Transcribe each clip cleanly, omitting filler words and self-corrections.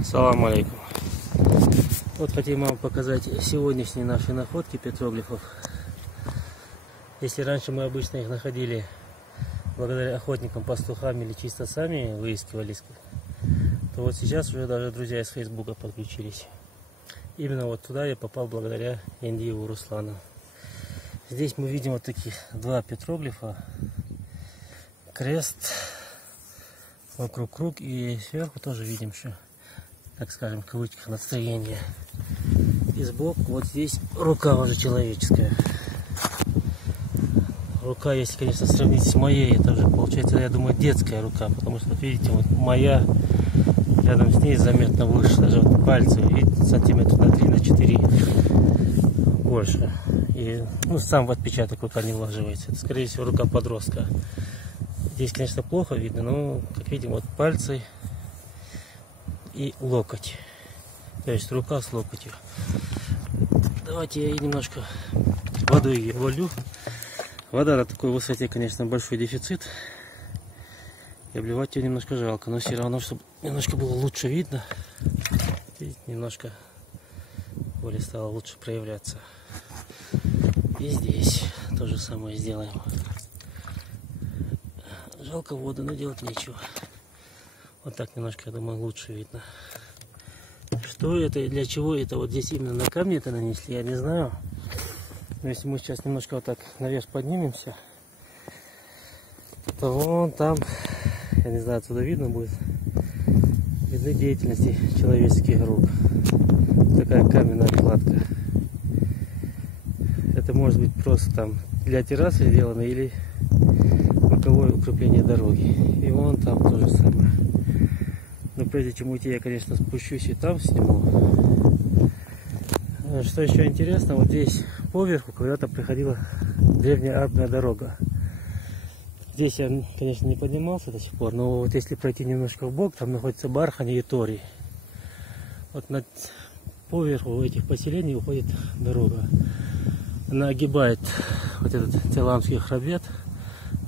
Салам алейкум. Вот хотим вам показать сегодняшние наши находки петроглифов. Если раньше мы обычно их находили благодаря охотникам, пастухам или чисто сами выискивали, то вот сейчас уже даже друзья из Фейсбука подключились. Именно вот туда я попал благодаря Индиеву Руслану. Здесь мы видим вот таких два петроглифа. Крест, вокруг круг, и сверху тоже видим еще, так скажем, в кавычках, настроение. И сбоку вот здесь рука уже человеческая. Рука, если, конечно, сравнить с моей, это уже получается, я думаю, детская рука, потому что, вот видите, вот моя рядом с ней заметно выше, даже вот пальцы, видите, сантиметров на 3, на 4 больше. И ну, сам в отпечаток рука не вложивается. Это, скорее всего, рука подростка. Здесь, конечно, плохо видно, но, как видим, вот пальцы и локоть. То есть рука с локотью. Давайте я немножко водой ее волю. Вода на такой высоте, конечно, большой дефицит. И обливать ее немножко жалко, но все равно, чтобы немножко было лучше видно, видите, немножко более стало лучше проявляться. И здесь то же самое сделаем. Жалко воду, но делать нечего. Вот так немножко, я думаю, лучше видно. Что это и для чего это вот здесь именно на камне это нанесли, я не знаю. Но если мы сейчас немножко вот так наверх поднимемся, то вон там, я не знаю, отсюда видно будет, видны деятельности человеческих рук. Такая каменная кладка. Это может быть просто там для террасы сделано или боковое укрепление дороги. И вон там то же самое. Но прежде чем уйти, я, конечно, спущусь и там сниму. Что еще интересно, вот здесь поверху когда-то приходила древняя арабная дорога. Здесь я, конечно, не поднимался до сих пор, но вот если пройти немножко вбок, там находится Бархани и Тори. Вот над поверху этих поселений уходит дорога. Она огибает вот этот Теламский хребет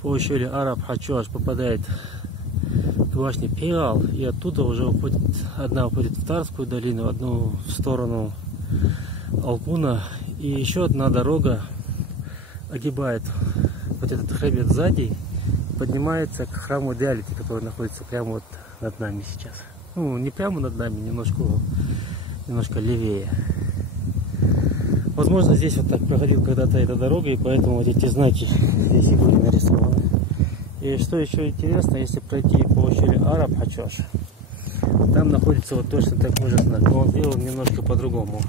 по ущелью Араб-Хачуаш, попадает к башне Пиал, и оттуда уже уходит, одна уходит в Тарскую долину, одну в сторону Алпуна, и еще одна дорога огибает вот этот хребет сзади, поднимается к храму Диалити, который находится прямо вот над нами сейчас. Ну, не прямо над нами, немножко левее. Возможно, здесь вот так проходил когда-то эта дорога, и поэтому вот эти знаки здесь и были нарисованы. И что еще интересно, если пройти по ущелью Араб-Хачуаш, там находится вот точно такой же знак, но он сделан немножко по-другому.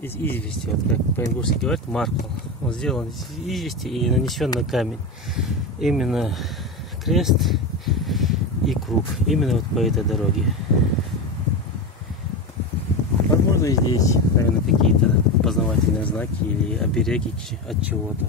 Из извести, вот как по-ингушски говорят, маркл. Он сделан из извести и нанесен на камень. Именно крест и круг. Именно вот по этой дороге. Возможно, и здесь, наверное, какие-то познавательные знаки или обереги от чего-то.